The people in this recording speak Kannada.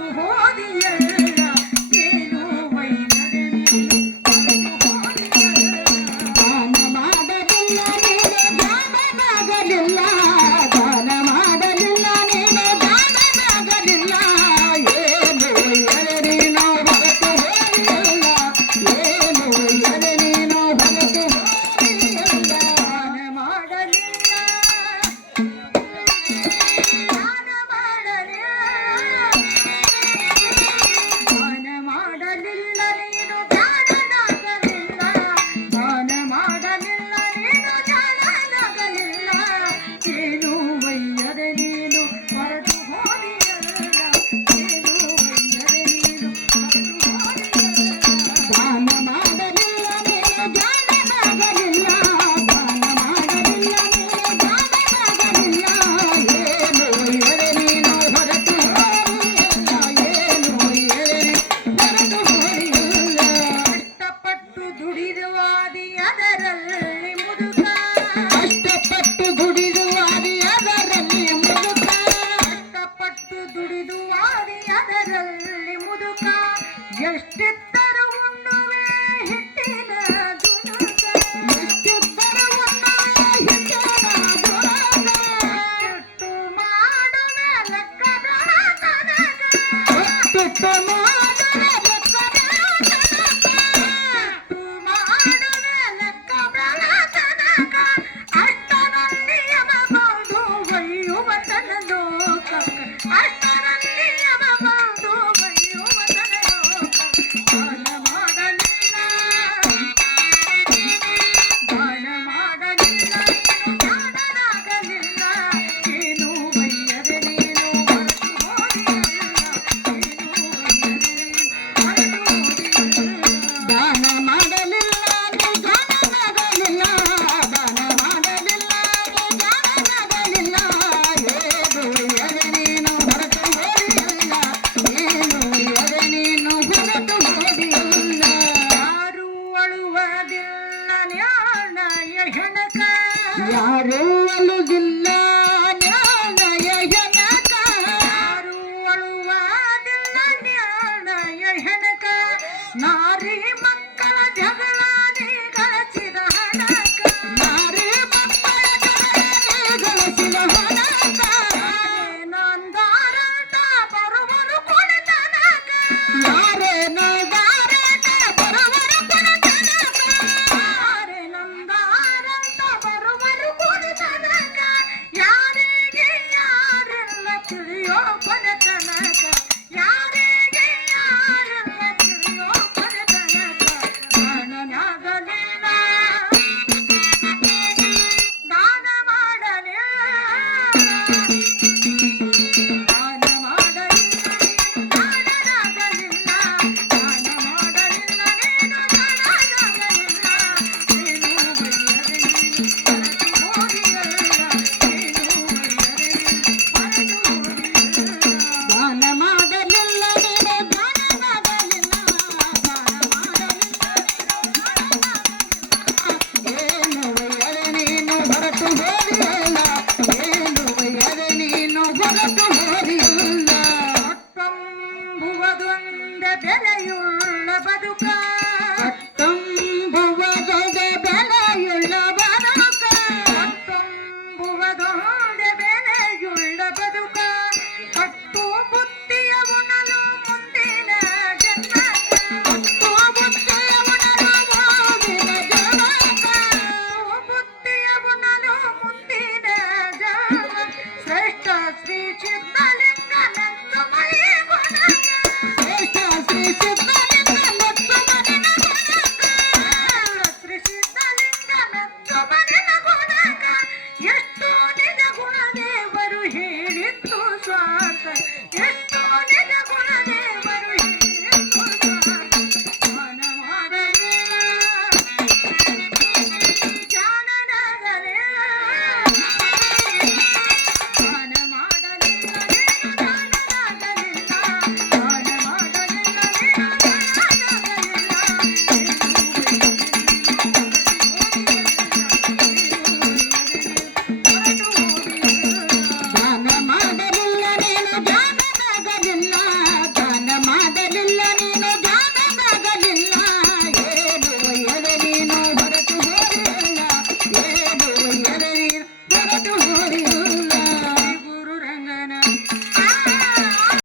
tu rodia ಅದರಲ್ಲಿ ಮುದುಕ ಎಷ್ಟೆತ್ತರು Yo, 吃蛋